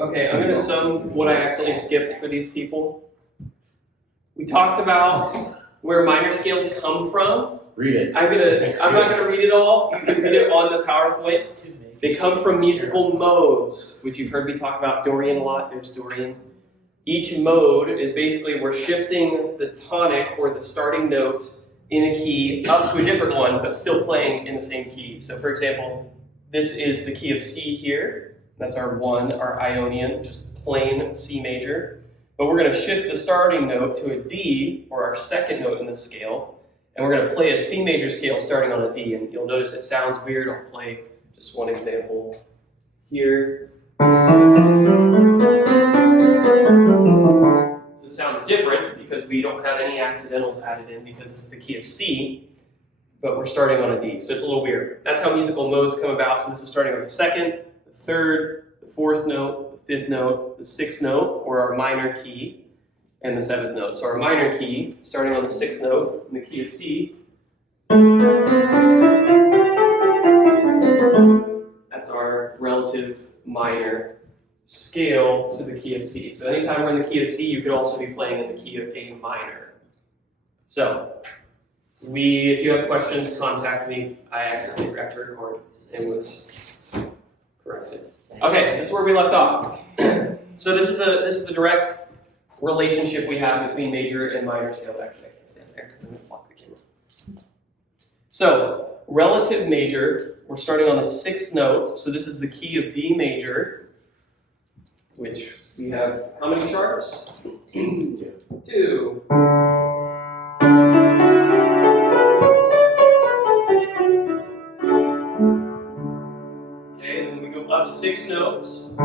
Okay, I'm going to sum what I accidentally skipped for these people. We talked about where minor scales come from. Read it. I'm not gonna read it all. You can read it on the PowerPoint. They come from musical modes, which you've heard me talk about Dorian a lot. There's Dorian. Each mode is basically we're shifting the tonic or the starting note in a key up to a different one, but still playing in the same key. So for example, this is the key of C here. That's our 1, our Ionian, just plain C major. But we're going to shift the starting note to a D, or our second note in the scale, and we're going to play a C major scale starting on a D. And you'll notice it sounds weird. I'll play just one example here. So it sounds different because we don't have any accidentals added in because this is the key of C, but we're starting on a D. So it's a little weird. That's how musical modes come about. So this is starting on the second, the third, the fourth note, fifth note, the sixth note, or our minor key, and the seventh note. So our minor key, starting on the sixth note in the key of C, that's our relative minor scale to the key of C. So anytime we're in the key of C, you could also be playing in the key of A minor. So, if you have questions, contact me. I accidentally forgot to record and was corrected. Okay, this is where we left off. So this is the direct relationship we have between major and minor scale. Actually, I can't stand there because I'm going to block the camera. So relative major, we're starting on the sixth note. So this is the key of D major, which we have how many sharps? 2. Up 6 notes. We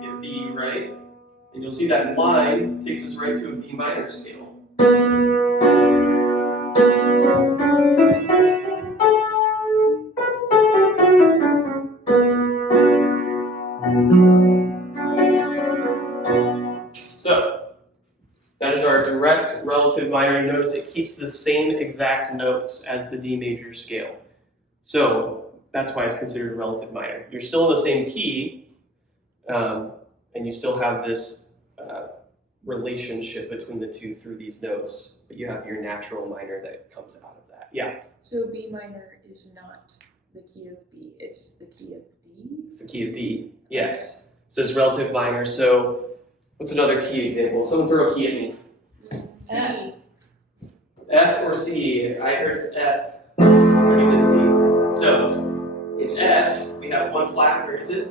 get a B, right? And you'll see that line takes us right to a B minor scale. So, that is our direct relative minor. You notice it keeps the same exact notes as the D major scale. So that's why it's considered relative minor. You're still in the same key, and you still have this relationship between the two through these notes, but you have your natural minor that comes out of that. Yeah? So B minor is not the key of B, it's the key of D? It's the key of D, yes. So it's relative minor. So what's another key example? Someone throw a key at me. F. F or C? I heard F. Or you did C. So, in F, we have one flat. Where is it?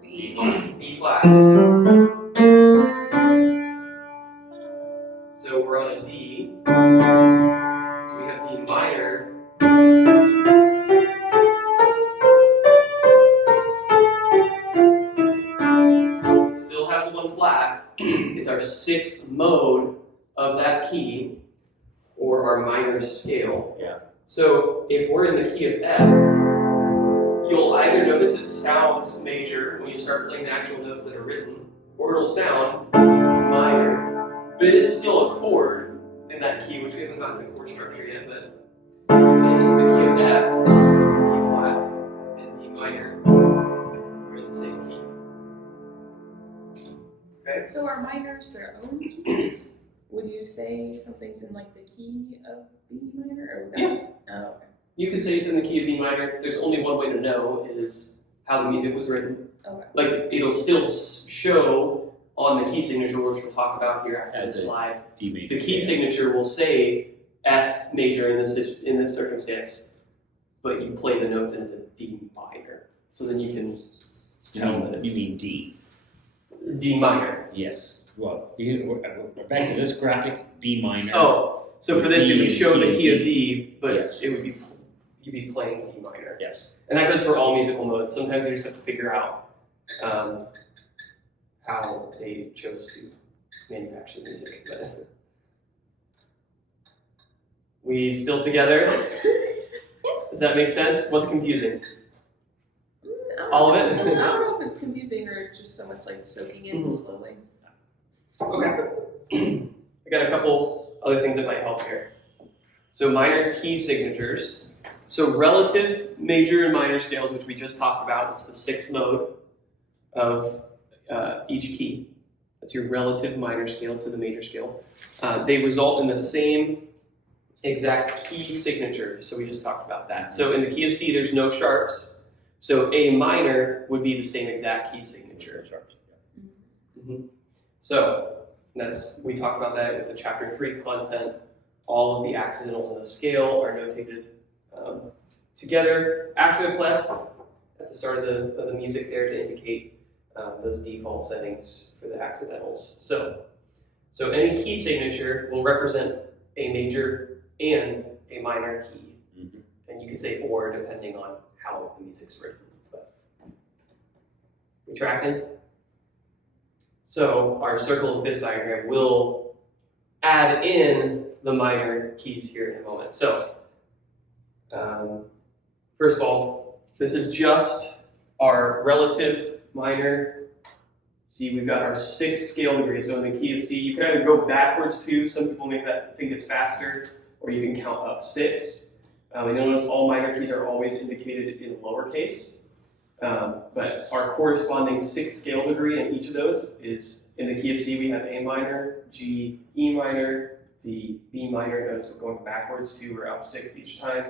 B. B flat. So we're on a D. So we have D minor. Still has one flat. It's our sixth mode of that key, or our minor scale. Yeah. So if we're in the key of F, you'll either notice it sounds major when you start playing the actual notes that are written, or it'll sound minor. But it is still a chord in that key, which we haven't gotten the chord structure yet, but in the key of F, E flat, and D minor are in the same key. Okay? So are minors their own keys? Would you say something's in like the key of B minor? Or would that... Yeah. Oh, okay. You could say it's in the key of B minor. There's only one way to know is how the music was written. Okay. Like, it'll still show on the key signature, which we'll talk about here after As this a slide. D major. The key signature will say F major in this circumstance, but you play the notes and it's a D minor. So then you can tell that it's You mean D? D minor. Yes. Well, we're back to this graphic, B minor. Oh, so for this it would show the key of D, but Yes. it would be you'd be playing D minor. Yes. And that goes for all musical modes. Sometimes you just have to figure out how they chose to manufacture the music. But we still together? Does that make sense? What's confusing? All of it? I don't know if it's confusing or just so much like soaking in slowly. Okay. I got a couple other things that might help here. So minor key signatures. So relative major and minor scales, which we just talked about, it's the sixth mode of each key. That's your relative minor scale to the major scale. They result in the same exact key signature, so we just talked about that. So in the key of C, there's no sharps, so A minor would be the same exact key signature. So we talked about that with the chapter 3 content. All of the accidentals in the scale are notated together after the clef at the start of the music there to indicate those default settings for the accidentals. So any key signature will represent a major and a minor key. And you can say or depending on how the music's written. But we tracking? So our circle of fifths diagram will add in the minor keys here in a moment. So first of all, this is just our relative minor. See, we've got our 6 scale degrees. So in the key of C, you can either go backwards 2. Some people think it's faster, or you can count up 6. And you'll notice all minor keys are always indicated in lowercase. But our corresponding 6th scale degree in each of those is in the key of C, we have A minor, G, E minor, D, B minor. Notice we're going backwards 2, we're up 6 each time.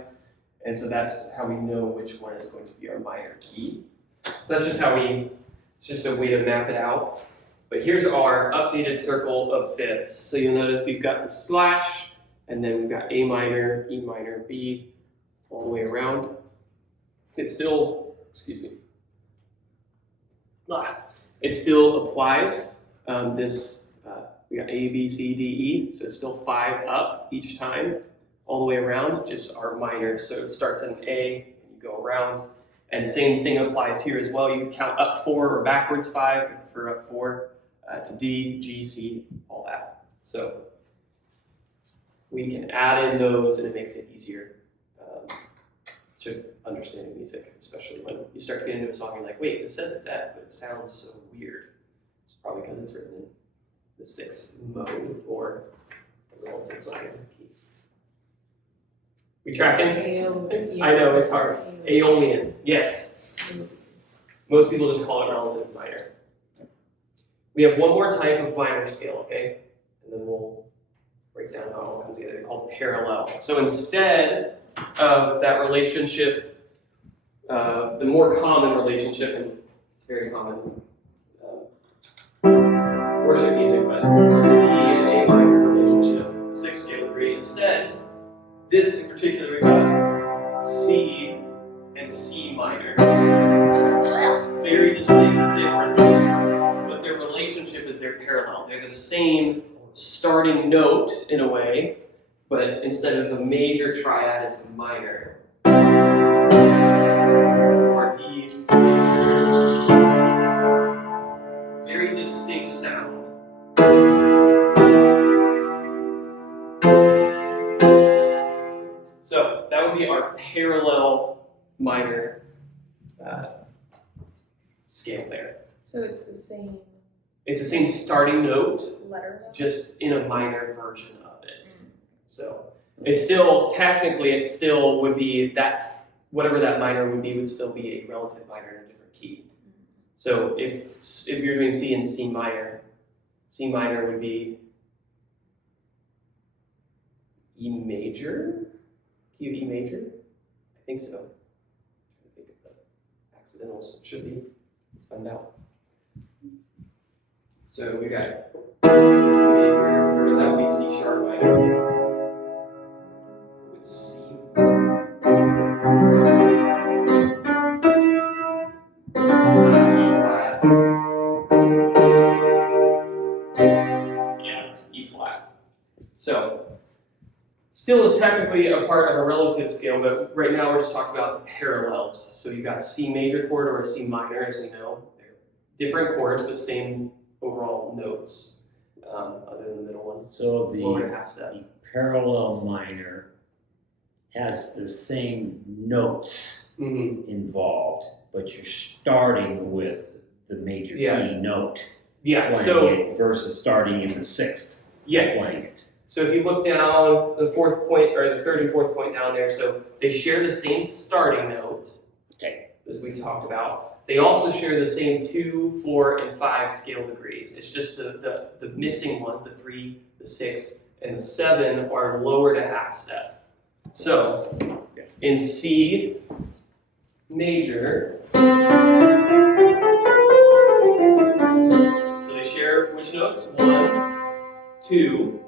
And so that's how we know which one is going to be our minor key. So that's just it's just a way to map it out. But here's our updated circle of fifths. So you'll notice we've got the slash, and then we've got A minor, E minor, B, all the way around. It still, it still applies we got A, B, C, D, E, so it's still 5 up each time, all the way around, just our minor. So it starts in A, and you go around, and same thing applies here as well. You can count up 4 or backwards 5, for up 4 to D, G, C, all that. So we can add in those, and it makes it easier to understanding music, especially when you start to get into a song, you're like, wait, this says it's F, but it sounds so weird. It's probably because it's written in the 6th mode or the relative minor key. We tracking? I know, it's hard. Aeolian, yes. Most people just call it relative minor. We have one more type of minor scale, okay? And then we'll break down how it all comes together. They're called parallel. So instead of that relationship, the more common relationship, and it's very common worship music, but the C and A minor relationship, 6th scale degree. Instead, this in particular, we've got C and C minor. Very distinct differences, but their relationship is they're parallel. They're the same starting note in a way, but instead of a major triad, it's a minor. Or D. Very distinct sound. So that would be our parallel minor scale there. So it's the same It's the same starting note, letter note? just in a minor version of it. So it's still, technically, it still would be that, whatever that minor would be, would still be a relative minor in a different key. So if you're doing C and C minor would be E major? Key of E major? I think so. I think the accidentals should be. Let's find out. So we got E major, or that would be C sharp minor. With C. E flat. So, still is technically a part of a relative scale, but right now we're just talking about the parallels. So you've got C major chord or a C minor, as we know. They're different chords, but same overall notes, other than the middle one. So lower half step. the parallel minor has the same notes involved, but you're starting with the major key note. Yeah, Playing so it versus starting in the 6th. yeah. Playing it. So if you look down the fourth point, or the third and fourth point down there, so they share the same starting note, Okay. as we talked about. They also share the same 2, 4, and 5 scale degrees. It's just the missing ones, the 3, the 6, and the 7 are lower to half step. So in C major, so they share which notes? 1, 2.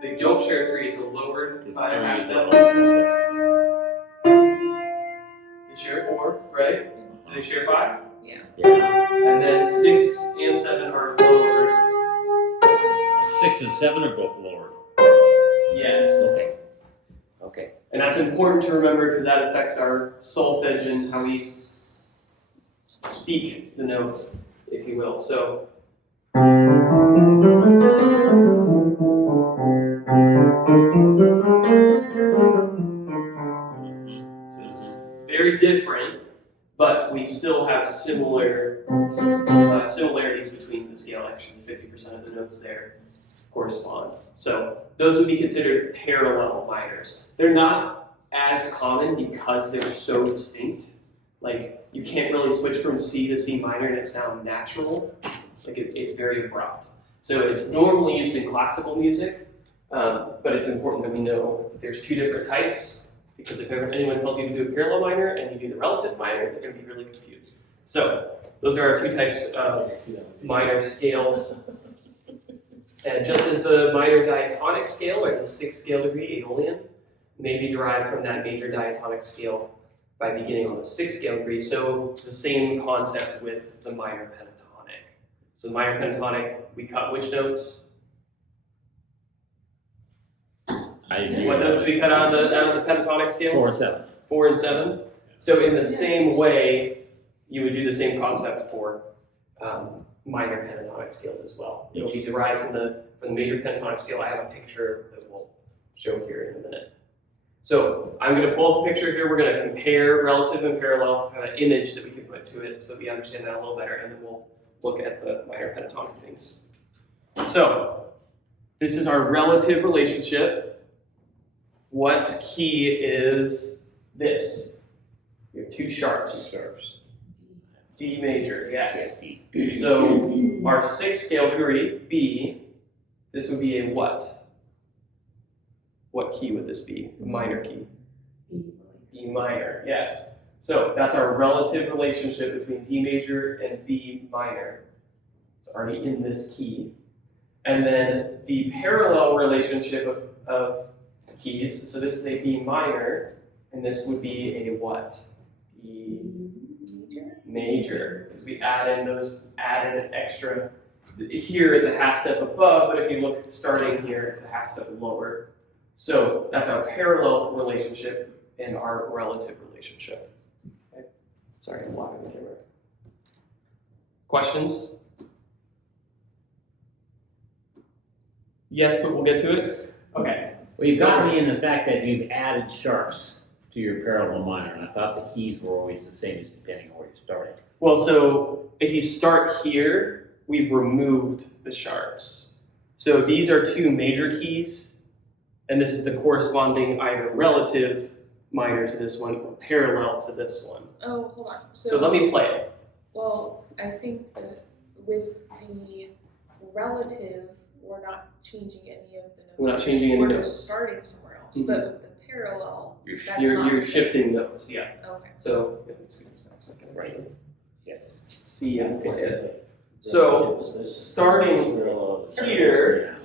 They don't share 3, it's a lowered It's by a half three, step. They share 4, right? Do they share 5? Yeah. And then 6 and 7 are lowered. 6 and 7 are both lowered. Yes. Okay. Okay. And that's important to remember because that affects our solfege and how we speak the notes, if you will. So it's very different, but we still have similarities between the scale. Actually, 50% of the notes there correspond. So those would be considered parallel minors. They're not as common because they're so distinct. Like, you can't really switch from C to C minor and it sound natural. Like, it's very abrupt. So it's normally used in classical music, but it's important that we know that there's 2 different types, because if ever anyone tells you to do a parallel minor and you do the relative minor, they're going to be really confused. So those are our 2 types of minor scales. And just as the minor diatonic scale, or the 6th scale degree, Aeolian, may be derived from that major diatonic scale by beginning on the 6th scale degree, so the same concept with the minor pentatonic. So minor pentatonic, we cut which notes? What notes do we cut out of the pentatonic scales? 4 and 7. 4 and 7. So in the same way, you would do the same concept for minor pentatonic scales as well. It'll be derived from the major pentatonic scale. I have a picture that we'll show here in a minute. So I'm going to pull up a picture here. We're going to compare relative and parallel, have an image that we can put to it so we understand that a little better, and then we'll look at the minor pentatonic things. So this is our relative relationship. What key is this? We have 2 sharps. D major, yes. So our 6th scale degree, B, this would be a what? What key would this be? Minor key. B minor, yes. So that's our relative relationship between D major and B minor. It's already in this key. And then the parallel relationship of keys, so this is a B minor, and this would be a what? E major, because we added an extra. Here it's a half step above, but if you look starting here, it's a half step lower. So that's our parallel relationship and our relative relationship. Okay. Sorry, I'm blocking the camera. Questions? Yes, but we'll get to it. Okay. Well, you got me in the fact that you've added sharps to your parallel minor, and I thought the keys were always the same, just depending on where you started. Well, so if you start here, we've removed the sharps. So these are 2 major keys, and this is the corresponding either relative minor to this one or parallel to this one. Oh, hold on. So let me play it. Well, I think that with the relative, we're not changing any of the notes. We're not changing any We're notes. just starting somewhere else. Mhm. But with the parallel, that's You're not the same. shifting notes, yeah. Okay. So let's see this next second. Right. Yes. C and play it. So starting here,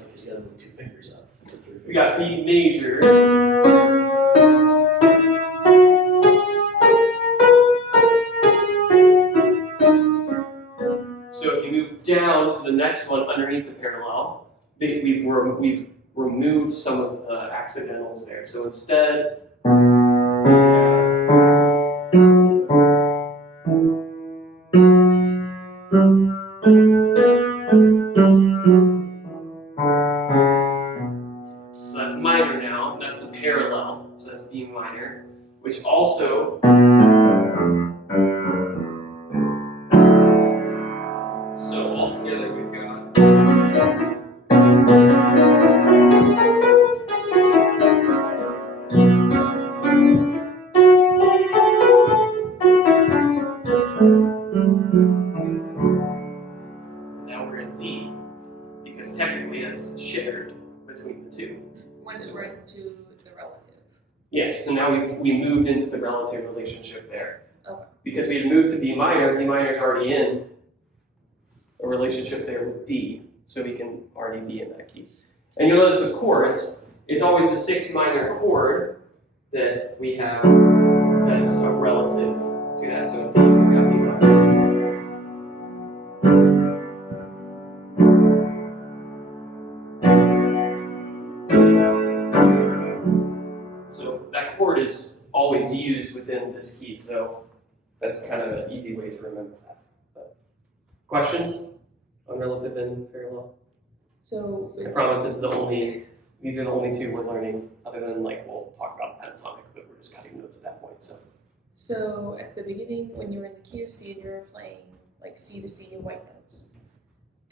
we got B major. So if you move down to the next one underneath the parallel, we've removed some of the accidentals there. So instead, so that's minor now. That's the parallel. So that's B minor, which also. So altogether we've got. relative. Yes, so now we moved into the relative relationship there. Okay. Because we had moved to B minor is already in a relationship there with D, so we can already be in that key. And you'll notice with chords, it's always the 6th minor chord that we have that's a relative to that. So D, we've got B minor. So that chord is always used within this key, so that's kind of an easy way to remember that. But questions on relative and parallel? So I promise these are the only two we're learning, other than like we'll talk about pentatonic, but we're just cutting notes at that point. So at the beginning, when you were in the key of C and you were playing like C to C white notes,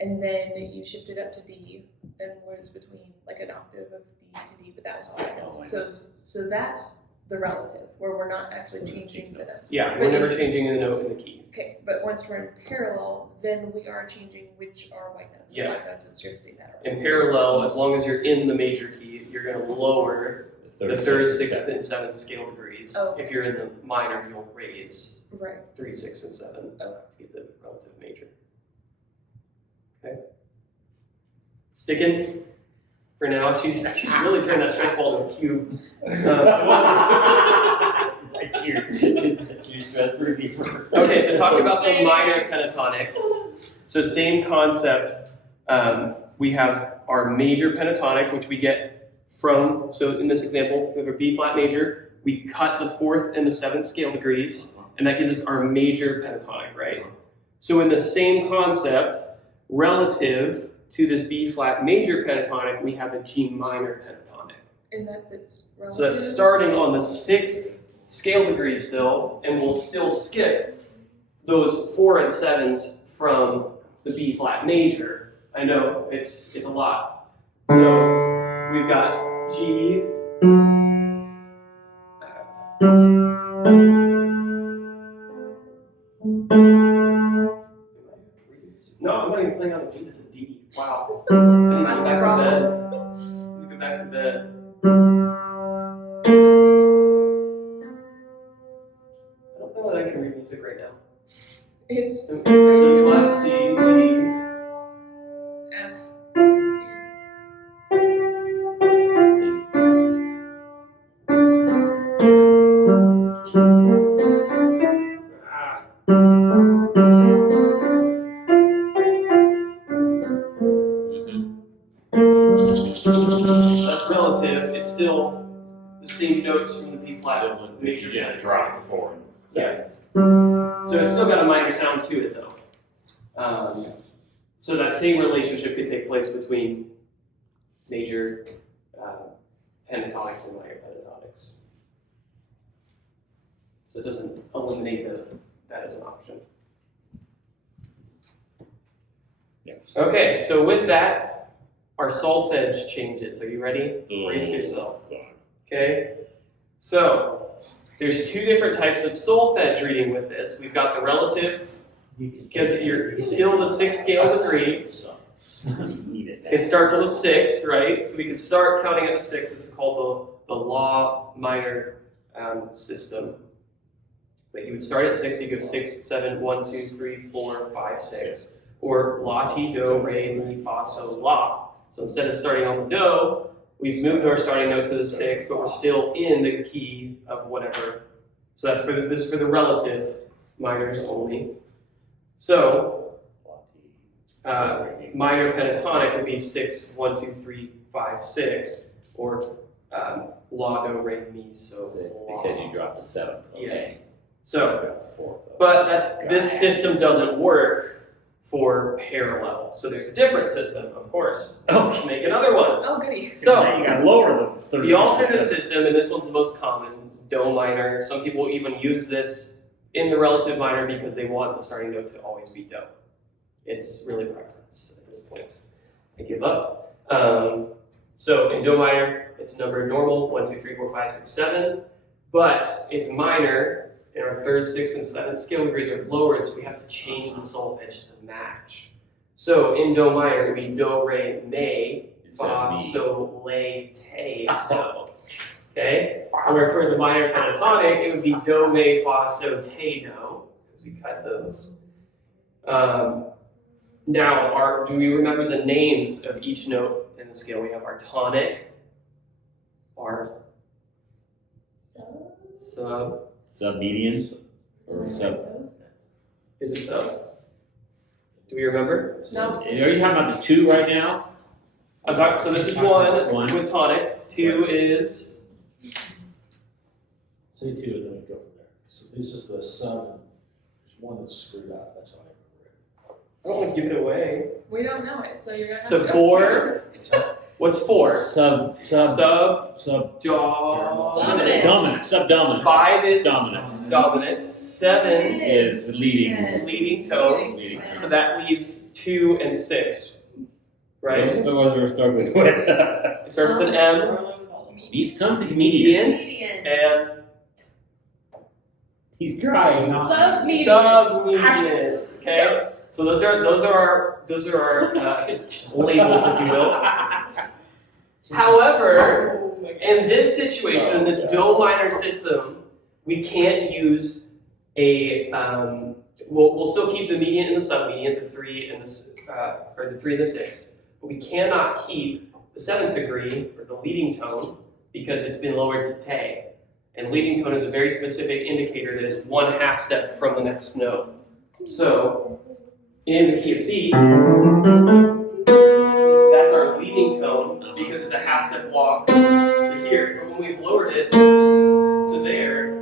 and then you shifted up to D and was between like an octave of D to D, but that was all white notes. So that's the relative, where we're not actually changing the notes. Yeah, we're never changing the note in the key. Okay, but once we're in parallel, then we are changing which are white notes and black notes and shifting that around. In parallel, as long as you're in the major key, you're going to lower the 3rd, 6th, and 7th scale degrees. Oh. If you're in the minor, you'll raise Right. 3, 6, and 7 Okay. to get the relative major. Okay. Sticking for now. She's really turned that stretch ball to a cube. Is that your stress reliever? Okay, so talk about the minor pentatonic. So same concept. We have our major pentatonic, which we get from, so in this example, we have a B flat major. We cut the 4th and the 7th scale degrees, and that gives us our major pentatonic, right? So in the same concept, relative to this B flat major pentatonic, we have a G minor pentatonic. And that's its relative. So that's starting on the 6th scale degree still, and we'll still skip those 4 and 7s from the B flat major. I know, it's a lot. So we've got G, no, I'm not even playing on a G, that's a D. Wow. I need to go That's the back to problem. bed. I need to go back to bed. I don't know that I can read music right now. It's B flat, C, D. F. That's relative. It's still the same notes from the B flat major. Yeah, drop the 4. Yeah. So it's still got a minor sound to it, though. So that same relationship could take place between major pentatonics and minor pentatonics. So it doesn't eliminate that as an option. Yes. Okay, so with that, our solfege changes. Are you ready? Brace yourself. Okay? So, there's 2 different types of solfege reading with this. We've got the relative, because you're still the 6th scale degree. It starts on the 6th, right? So we can start counting at the 6th. This is called the law minor system. But you would start at 6, you go 6, 7, 1, 2, 3, 4, 5, 6. Or la, ti, do, re, mi, fa, sol, la. So instead of starting on the do, we've moved our starting note to the 6th, but we're still in the key of whatever. So that's for this is for the relative minors only. So minor pentatonic would be 6, 1, 2, 3, 5, 6, or la, do, re, mi, so la. Because you dropped the 7th. Okay. So, The 4th. but this system doesn't work for parallel. So there's a different system, of course. Let's make another one. Oh, goody. So Now you gotta lower the 30. the alternative system, and this one's the most common, is do minor. Some people even use this in the relative minor because they want the starting note to always be do. It's really preference at this point. I give up. So in do minor, it's numbered normal, 1, 2, 3, 4, 5, 6, 7, but it's minor, and our 3rd, 6th, and 7th scale degrees are lowered, so we have to change the solfege to match. So in do minor, it would be do, re, mi, fa, sol, la, te, do. Okay? Where for the minor pentatonic, it would be do, re, fa, so, te, do, because we cut those. Now, do we remember the names of each note in the scale? We have our tonic, our sub. Submedian or sub. Is it sub? Do we remember? No. Are you talking about the 2 right now? I'm talking. So this is one with tonic. 2 is. Say 2 and then we go from there. So this is the sub, and there's one that's screwed up, that's how I remember it. I don't want to give it away. We don't know it, so you're gonna have So to 4. What's 4? Sub. Dominant. Dominant. Subdominant. 5 is Dominant. dominant. 7 Is leading. leading tone. Leading. So that leaves 2 and 6, right? What was we struggling with? It starts with an M, Something median. medians, and He's trying. submedians. Okay, so those are our labels, if you will. However, in this situation, in this do minor system, we can't use a. We'll still keep the median and the submedian, the 3 and the 3 and the 6, but we cannot keep the 7th degree or the leading tone because it's been lowered to te. And leading tone is a very specific indicator that is 1/2 step from the next note. So, in the key of C, that's our leading tone because it's a 1/2 step walk to here. But when we've lowered it to there,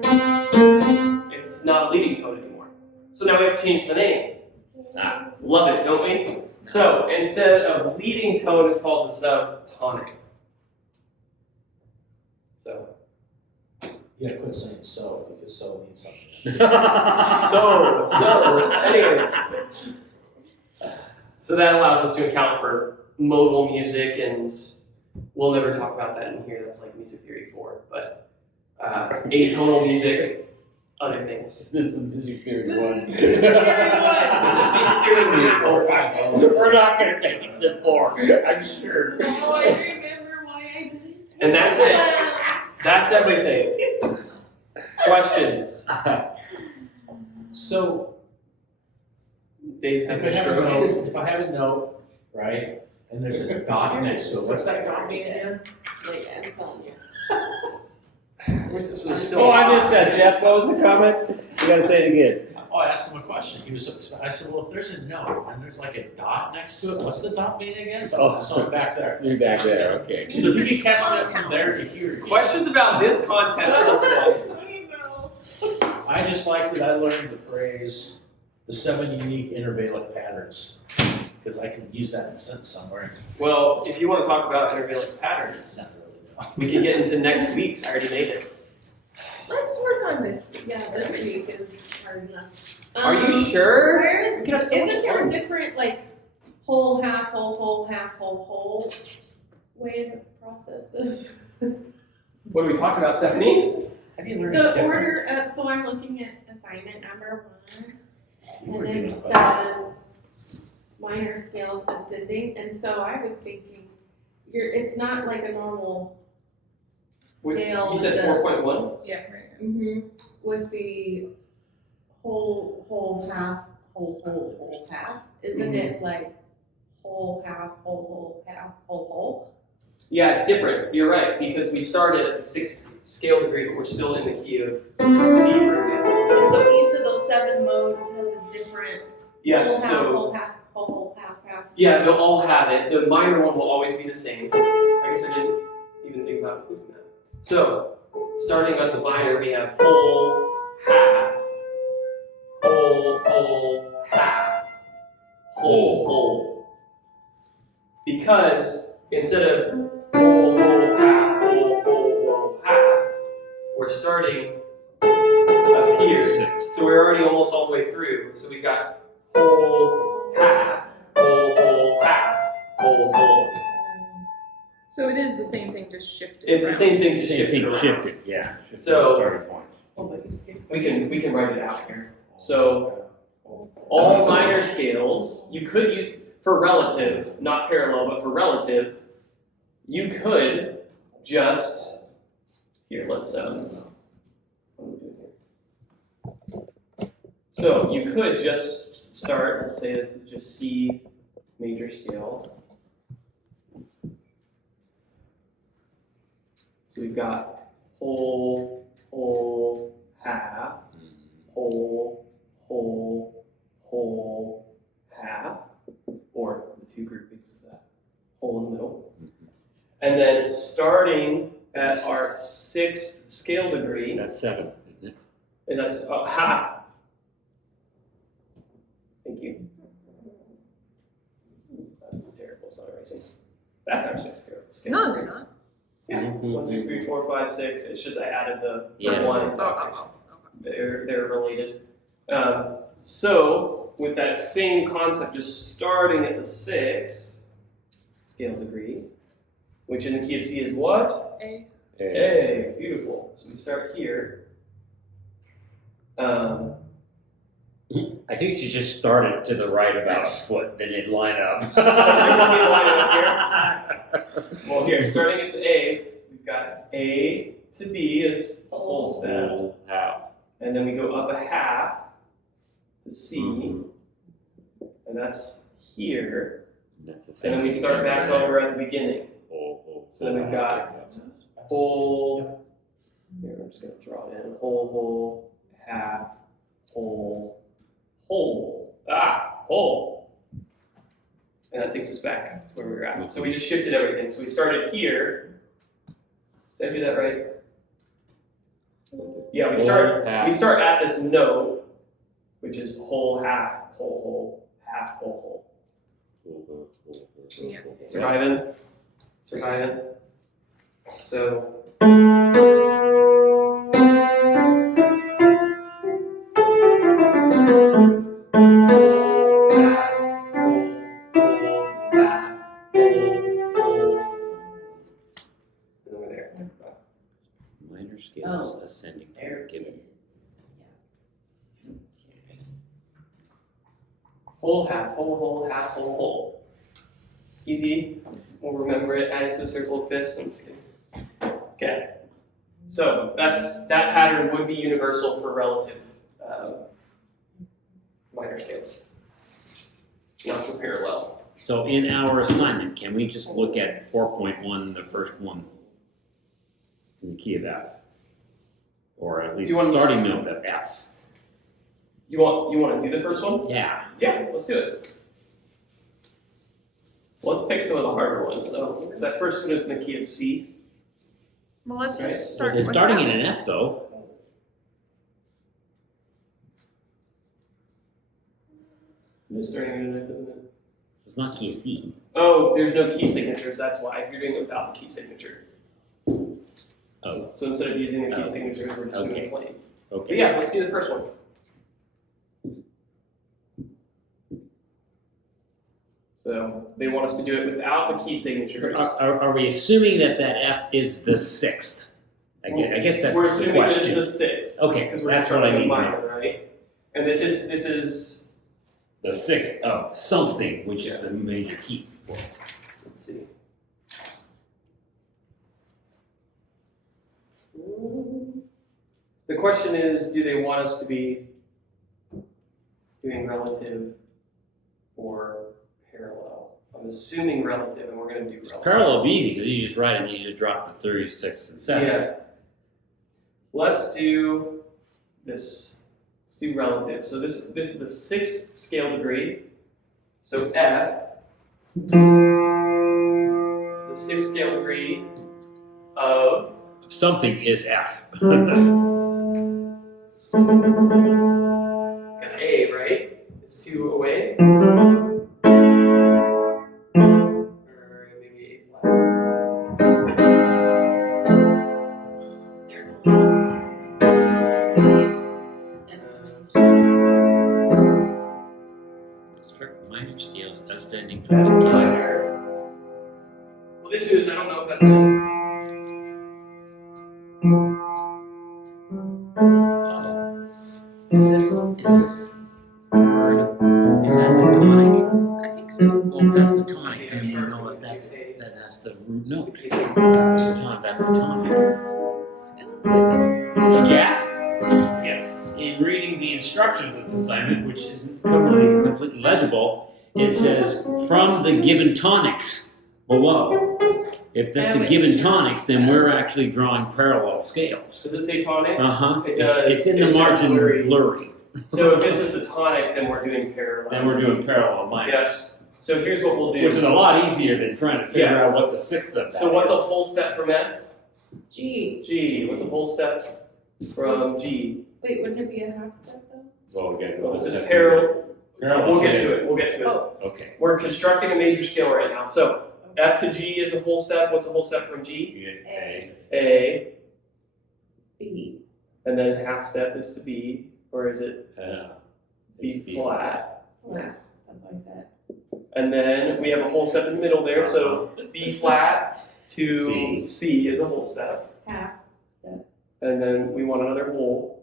it's not a leading tone anymore. So now we have to change the name. Love it, don't we? So, instead of leading tone, it's called the subtonic. So. You gotta quit saying so, because so means something. Anyways. So that allows us to account for modal music, and we'll never talk about that in here. That's like music theory 4. But atonal music, other things. This is music theory 1. This is music theory musical. We're not going to make it to 4, I'm sure. Oh, I remember why I didn't. And that's it. That's everything. Questions? So, Dave's if having I a have a stroke. note, right, and there's a dot next to it, what's that dot mean again? Yeah, I'm telling you. This was still. Oh, I missed that, Jeff. What was the comment? You got to say it again. Oh, I asked him a question. I said, well, if there's a note and there's like a dot next to it, what's the dot mean again? Oh. So I'm back there. You're back there, okay. So if you can catch me up from there to here. Questions about this content for today? I just like that I learned the phrase, the 7 unique intervallic patterns, because I can use that in a sentence somewhere. Well, if you want to talk about intervallic patterns, Not really, no. we can get into next week's. I already made it. Let's work on this. Yeah, this week is hard enough. Are you sure? Where, We could have so much isn't there fun. different, like, whole, half, whole, half, whole way to process this? What are we talking about, Stephanie? Have you learned The different? order, so I'm looking at assignment number 1, You were and giving it up. says minor scales ascending, and so I was thinking, it's not like a normal scale. You said 4.1? Yeah, right. With the whole, half, whole, half. Isn't it like whole, half, whole, half, whole? Yeah, it's different. You're right, because we started at the 6th scale degree, but we're still in the key of C, for example. And so each of those 7 modes has a different Yeah, whole, half, so whole, half, whole, half. yeah, they'll all have it. The minor one will always be the same. I guess I didn't even think about including that. So, starting at the minor, we have whole, half, whole, half, whole. Because instead of whole, half, we're starting up here. So we're already almost all the way through. So we've got whole, half, whole. So it is the same thing, just shifted. It's the around. same thing, just Same shifted thing, around. shifted, yeah. Shifted So- the starting point. Oh, but you skipped. We can write it out here. So all minor scales, you could use for relative, not parallel, but for relative, you could just Here, let's what am I doing here? So you could just start, let's say this is just C major scale. So we've got whole, whole, half, whole, whole, whole, half, or the two groupings of that, whole in the middle. And then starting at our 6th scale degree, That's 7, isn't it? and that's half. Thank you. That's terrible, it's not erasing. That's our 6th scale. No, it's degree. not. Yeah, 1, 2, 3, 4, 5, 6. It's just I added the Yeah. one. Oh. They're related. So with that same concept, just starting at the 6th scale degree, which in the key of C is what? A. A. Beautiful. So we start here. I think you should just start it to the right about a foot, then it'd line up. Well, here, starting at the A, we've got A to B is a whole step. Half. And then we go up a half to C, and that's here. That's the And same. then we start back over at the beginning. So then we've got whole, here, I'm just going to draw it in, whole, half, whole, whole. And that takes us back to where we were at. So we just shifted everything. So we started here. Did I do that right? Yeah, we start at this note, which is whole, half, half, whole. Yeah. Surviving. So. Minor scales ascending. There it Given. is. Whole, half, whole. Easy. We'll remember it. Add it to the circle of fifths. I'm just kidding. Okay. So that pattern would be universal for relative minor scales, not for parallel. So in our assignment, can we just look at 4.1, the first one, in the key of F? Or at least You want to starting note of F? You want to do the first one? Yeah. Yeah, let's do it. Let's pick some of the harder ones though, because that first one is in the key of C. Well, let's Right. just start. It's with starting that. in an F though. It's starting in an F, isn't it? It's not key of C. Oh, there's no key signatures. That's why you're doing it without the key signature. Oh. So instead of using the key Oh. signatures, we're just doing Okay. it plain. But Okay. yeah, let's do the first one. So they want us to do it without the key signatures. Are we assuming that F is the 6th? I guess that's We're the assuming question. that it's the sixth. Okay, Because we're that's what I starting with need to know. minor, right? And this is The 6th of something, which is the major key for. let's see. The question is, do they want us to be doing relative or parallel? I'm assuming relative, and we're going to do relative. Parallel would be easy because you just write it and you just drop the 3rd, 6th, and 7th. Yeah. Let's do this. Let's do relative. So this is the 6th scale degree. So F is the 6th scale degree of Something is F. got A, right? It's 2 away. Or maybe A flat. There's a lot of Strict minor scales ascending from the beginning. Minor. Well, this is, I don't know if that's it. Is this word? Is that the tonic? I think so. Well, if that's the tonic, then you know that that's the root note. So John, that's the tonic. Ooh, instructions of this assignment, which isn't completely legible, it says from the given tonics below. If that's the given tonics, then we're actually drawing parallel scales. Does it say tonics? Uh-huh. It does. It's in the just margin blurry. blurry. So if this is the tonic, then we're doing parallel. Then we're doing parallel minors. Yes. So here's what we'll do. Which is a lot easier than trying to figure Yes. out what the sixth of that So what's a is. whole step from F? G. G. What's a whole step from G? Wait, wouldn't it be a half step though? Well, we gotta go This is step parallel. Parallel. We'll get to it. We'll get to it. Oh, Okay. We're constructing a major scale right now. So F to G is a whole step. What's a whole step from G? A. A. B. And then half step is to B, or is it It's B flat? Yes. That's what I said. And then we have a whole step in the middle there. So B flat to C is a whole step. Half. And then we want another whole.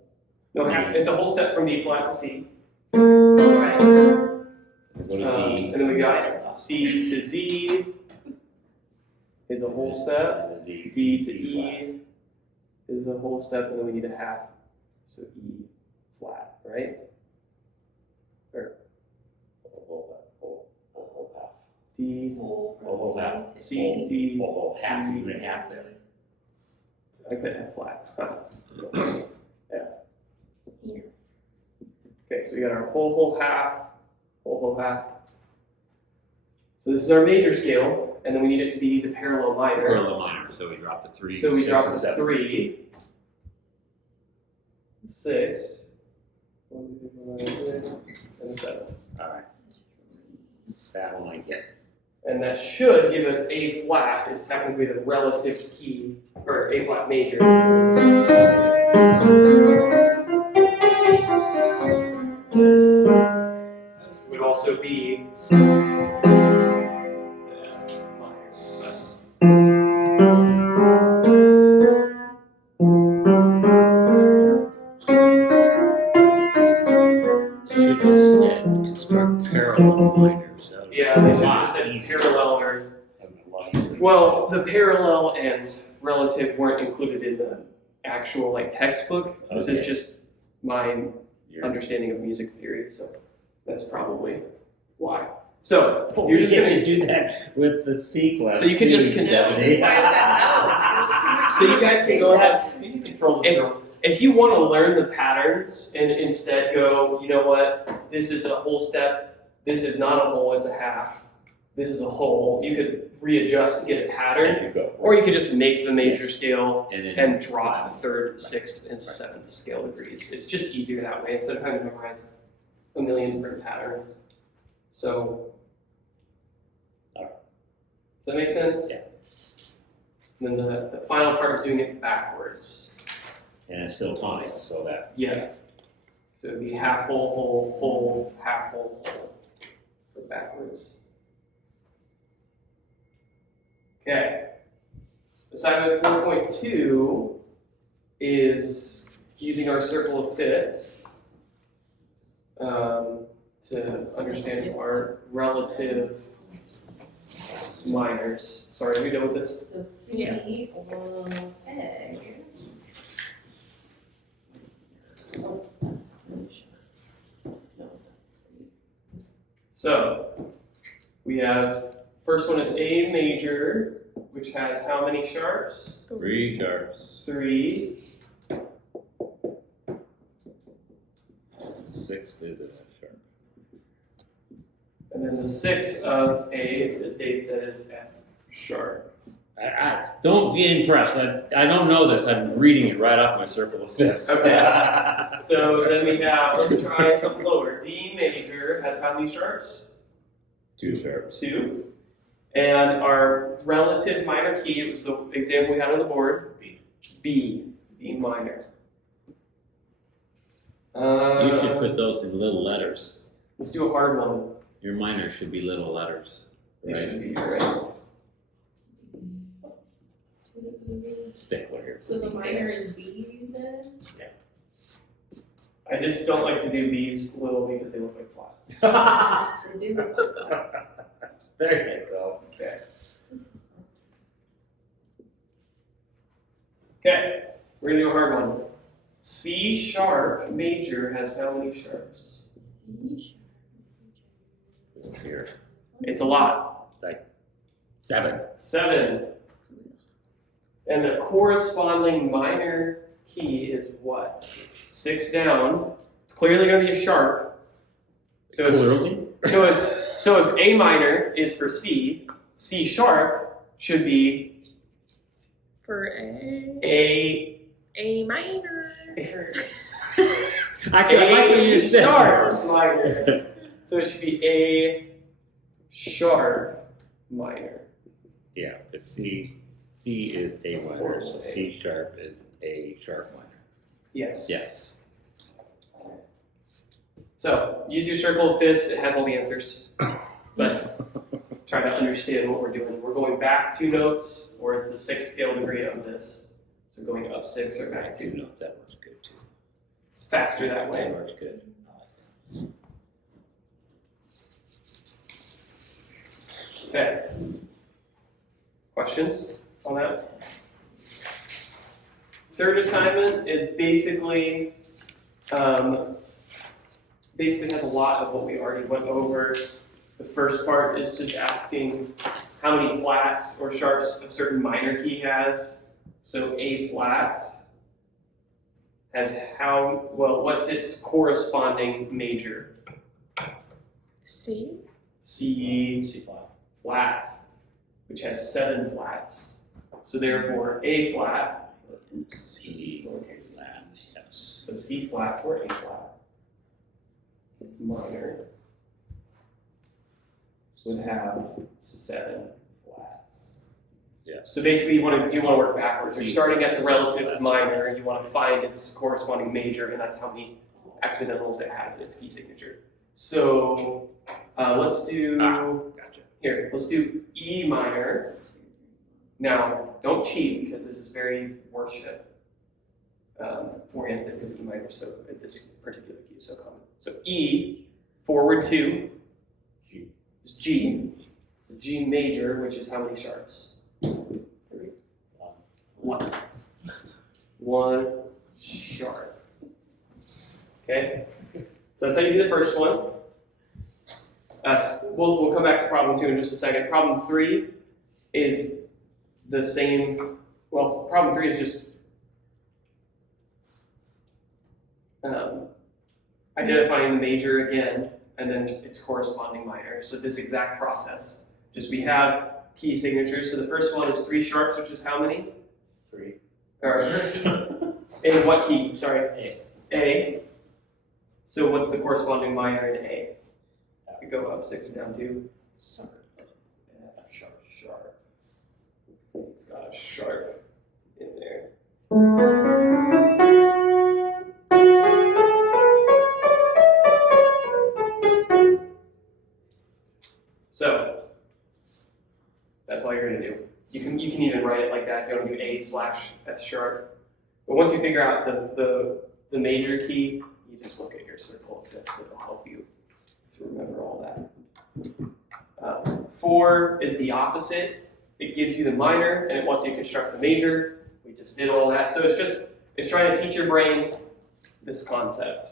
No, it's a whole step from B flat to C. Alright. What a D. And then we got C to D is a whole step. And then D to E is a whole step, and then we need a half. So E flat, right? Or D, Whole from half. A to C, D. D. Whole half, you need half there. I put F flat. Here. Okay, so we got our whole half. So this is our major scale, and then we need it to be the parallel minor. Parallel minor, so we drop the 3. So we 6, drop and the 7. 3, 6, 1, 2, 3, 4, 5, 6, and 7. Alright. That one I get. And that should give us A flat is technically the relative key, or A flat major. Would also be the F minor. Should just said construct parallel minors. That would be Yeah, they a should lot just say easier. parallel or. That would be a lot easier. Well, the parallel and relative weren't included in the actual like textbook. This is Okay. just my You're- understanding of music theory, so that's probably why. So Well, you're we just get gonna to do that with the C class. So you can just too, construct- Stephanie. Why is that So you guys can go ahead. You can control the zero. If you want to learn the patterns and instead go, you know what, this is a whole step, this is not a whole, it's a half, this is a whole, you could readjust and get a As pattern, you go. or you could just make the major scale And then and drop the third, sixth, and seventh scale degrees. It's just easier that way instead of having to memorize a million different patterns. So, Alright. does that make sense? Yeah. And then the final part is doing it backwards. And it's still tonics, so that Yeah. So it'd be half whole, half whole for backwards. Okay. Assignment 4.2 is using our circle of fifths to understand our relative minors. Sorry, are we done with this? So C was A. Oh, So we have first one is A major, which has how many sharps? 3 sharps. 3. Sixth is a sharp. And then the sixth of A, as Dave said, is F sharp. I don't be impressed. I don't know this. I'm reading it right off my circle of fifths. Okay. So then we have, let's try something lower. D major has how many sharps? 2 sharps. 2. And our relative minor key, it was the example we had on the board, B minor. You should put those in little letters. Let's do a hard one. Your minors should be little letters, They right? should be right. Stickler here. So the minor is B, you said? I just don't like to do B's little because they look like flats. They do look like There you go. Okay. Okay, we're gonna do a hard one. C sharp major has how many sharps? Here. It's a lot. 7. 7. And the corresponding minor key is what? 6 down. It's clearly going to be a sharp. So if A minor is for C, C sharp should be For A minor. Actually, I like what you A said. sharp minor. So it should be A sharp minor. Yeah, but C is A minor, so C sharp is A sharp minor. Yes. Yes. So use your circle of fifths. It has all the answers. But try to understand what we're doing. We're going back 2 notes, or it's the 6th scale degree of this. So going up 6 or back 2 notes, that works good too. It's faster that That way. works good. Okay. Questions on that? Third assignment is basically has a lot of what we already went over. The first part is just asking how many flats or sharps a certain minor key has. So A flat has what's its corresponding major? C. C flat, which has 7 flats. So therefore A flat, C lowercase flat, yes. so C flat or A flat minor would have 7 flats. Yes. So basically, you want to work backwards. You're C starting at the flat. relative minor, and you want to find its corresponding major, and that's how many accidentals it has in its key signature. So let's do Gotcha. here. Let's do E minor. Now, don't cheat because this is very worship oriented because E minor is so this particular key is so common. So E forward 2 G. is G. It's a G major, which is how many sharps? 1. 1 sharp. Okay? So that's how you do the first one. We'll come back to problem 2 in just a second. Problem 3 is the same. Well, problem 3 is just identifying the major again, and then its corresponding minor. So this exact process. Just we have key signatures. So the first one is 3 sharps, which is how many? 3. Or in what key? Sorry. A. So what's the corresponding minor in A? Have to go up 6 or down 2. F sharp. It's got a sharp in there. So that's all you're gonna do. You can even write it like that. You don't do A/F sharp. But once you figure out the major key, you just look at your circle of fifths. It'll help you to remember all that. 4 is the opposite. It gives you the minor and it wants you to construct the major. We just did all that. So it's trying to teach your brain this concept.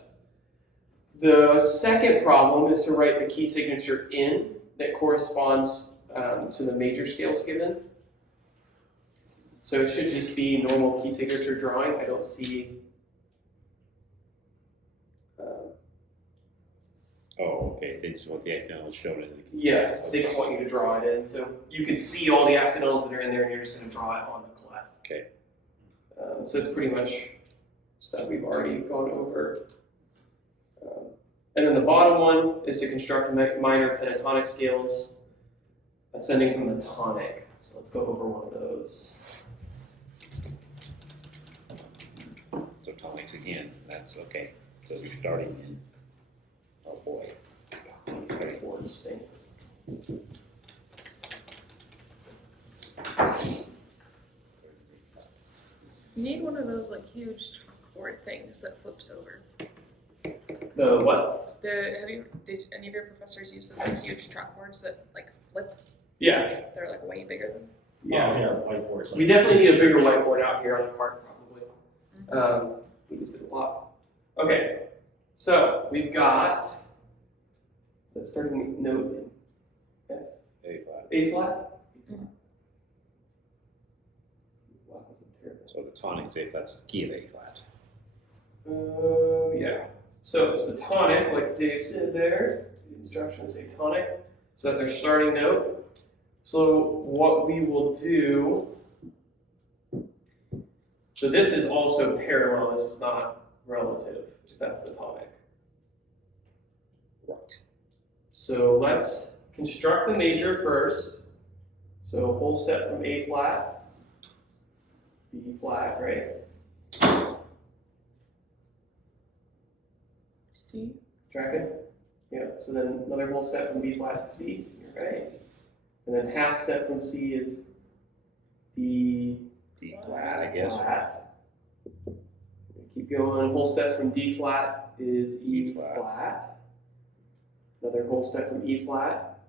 The second problem is to write the key signature in that corresponds to the major scales given. So it should just be normal key signature drawing. I don't see. Oh, okay. They just want the accidental shown in the key. Yeah, they just want you to draw it in. So you can see all the accidentals that are in there, and you're just going to draw it on the clef. Okay. So it's pretty much stuff we've already gone over. And then the bottom one is to construct minor pentatonic scales ascending from the tonic. So let's go over one of those. So tonics again, that's okay. So you're starting in. Oh boy. This board stinks. You need one of those like huge chalkboard things that flips over. The what? Did any of your professors use those like huge chalkboards that like flip? Yeah. They're like way bigger than. Yeah. Oh, yeah, whiteboards. We definitely need a bigger whiteboard out here on the park, probably. We use it a lot. Okay, so we've got, is that starting note in A flat. A flat? Mhm. Wow, that's terrible. So the tonic is A flat, it's the key of A flat. Yeah. So it's the tonic, like Dave said there. The instructions say tonic. So that's our starting note. So what we will do, so this is also parallel, this is not relative, if that's the tonic. Right. So let's construct the major first. So whole step from A flat, B flat, right? C. Tracking? Yeah, so then another whole step from B flat to C, you're right. And then half step from C is D D flat, I guess. flat. Keep going, a whole step from D flat is E flat. flat. Another whole step from E flat,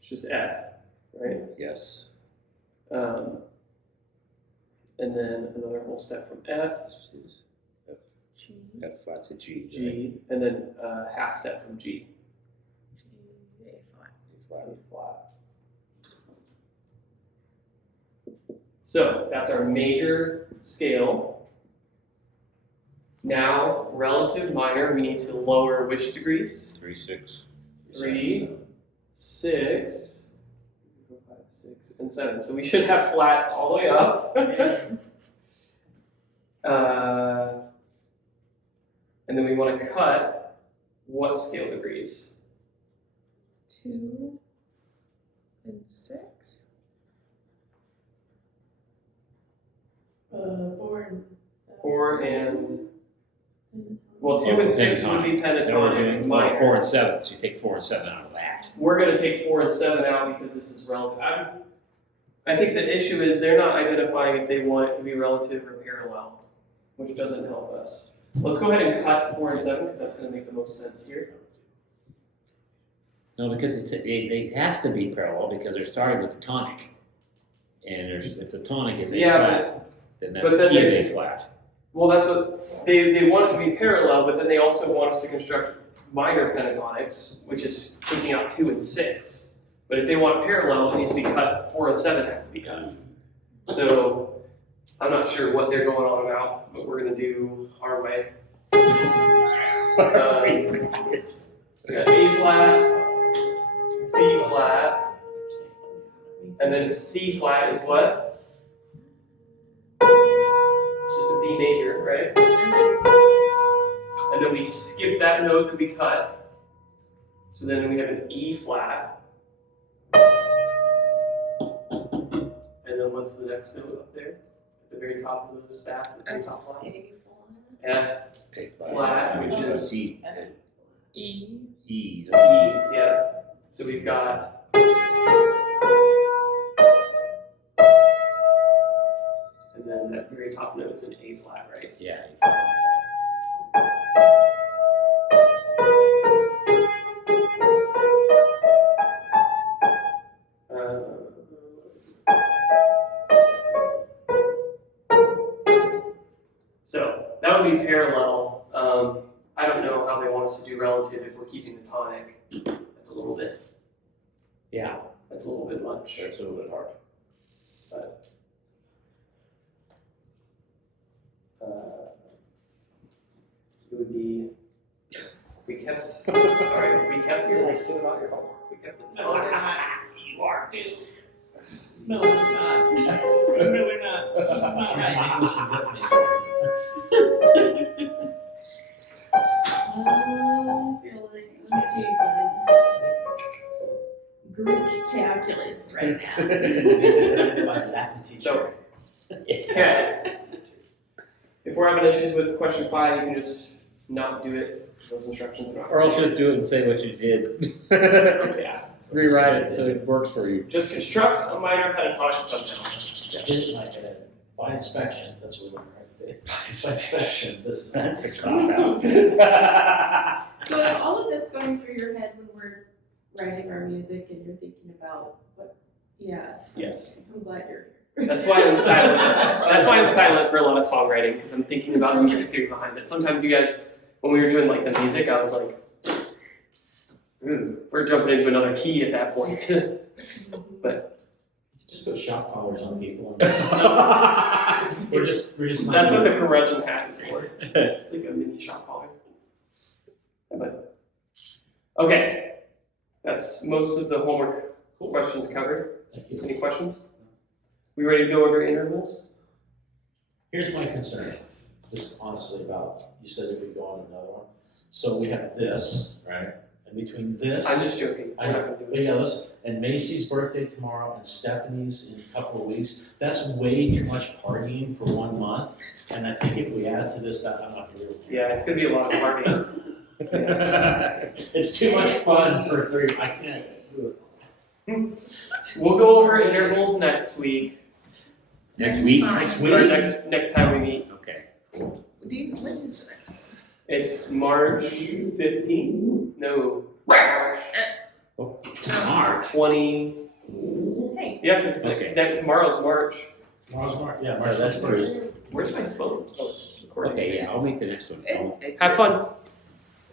it's just F, right? Yes. And then another whole step from F, This is G. F flat to G. right? G, and then half step from G. G. A flat. A flat. E flat. So that's our major scale. Now, relative minor, we need to lower which degrees? 3, 6. 3, 6, 5, 6, and 7. So we should have flats all the way up. And then we want to cut what scale degrees? 2 and 6. 4 and 4 and, and well, 2 and 6 would be Then we're pentatonic. doing Minor. 4 and 7, so you take 4 and 7 out of that. We're going to take 4 and 7 out because this is relative. I think the issue is they're not identifying if they want it to be relative or parallel, which doesn't help us. Let's go ahead and cut 4 and 7 because that's going to make the most sense here. No, because it has to be parallel because they're starting with the tonic. And if the tonic is A Yeah, flat, then that's but then key of they- A flat. Well, that's what they want it to be parallel, but then they also want us to construct minor pentatonics, which is taking out 2 and 6. But if they want parallel, it needs to be cut. 4 and 7 have to be cut. So I'm not sure what they're going on about, but we're going to do our way. We got A flat, B flat, and then C flat is what? It's just a B major, right? And then we skip that note that we cut. So then we have an E flat. And then what's the next note up there? At the very top of the staff, the very top line? F, A Flat, which is- G. E. E. E, yeah. So we've got and then that very top note is an A flat, right? Yeah. So that would be parallel. I don't know how they want us to do relative if we're keeping the tonic. That's a little bit. Yeah. That's a little bit much. That's a little bit hard. It would be. If we kept. Sorry, if we kept the. We kept the No, tonic. they're not. You are too. No, I'm not. I'm really not. She's an English and lit major. I feel like I'm taking Greek calculus right now. My Latin teacher. So, okay. If we're having issues with question 5, you can just not do it. Those instructions are not. Or else just do it and say what you did. Yeah. Rewrite it so it works for you. Just construct a minor pentatonic subdown. It's like a, by inspection, that's what we're right there. By inspection, this is. That's a cop out. So is all of this going through your head when we're writing our music and you're thinking about what, yeah. Yes. I'm glad you're That's why I'm silent. That's why I'm silent for a lot of songwriting, because I'm thinking about the music theory behind it. Sometimes you guys, when we were doing like the music, I was like, we're jumping into another key at that point. But Just put shock collars on people. And we're just that's what the curmudgeon hat is for. It's like a mini shock collar. But okay, that's most of the homework questions covered. Thank you. Any questions? We ready to go over intervals? Here's my concern, just honestly about, you said if we go on another one. So we have this, right? And between this. I'm just joking. I We're not know, gonna do but it. yeah, listen, and Macy's birthday tomorrow and Stephanie's in a couple of weeks, that's way too much partying for 1 month. And I think if we add to this, that I'm not gonna be able to. Yeah, it's gonna be a lot of partying. It's too much fun for 3, I can't do it. We'll go over intervals next week. Next week? Next Or week? next time we meet. Okay. When is the next one? It's March 15th? No, March March. 20. Hey, Yeah, because tomorrow's March. Tomorrow's March, yeah, March Yeah, that's 21st. Where's my phone? Oh, it's recording. Okay, yeah, I'll make the next one. it, Have fun.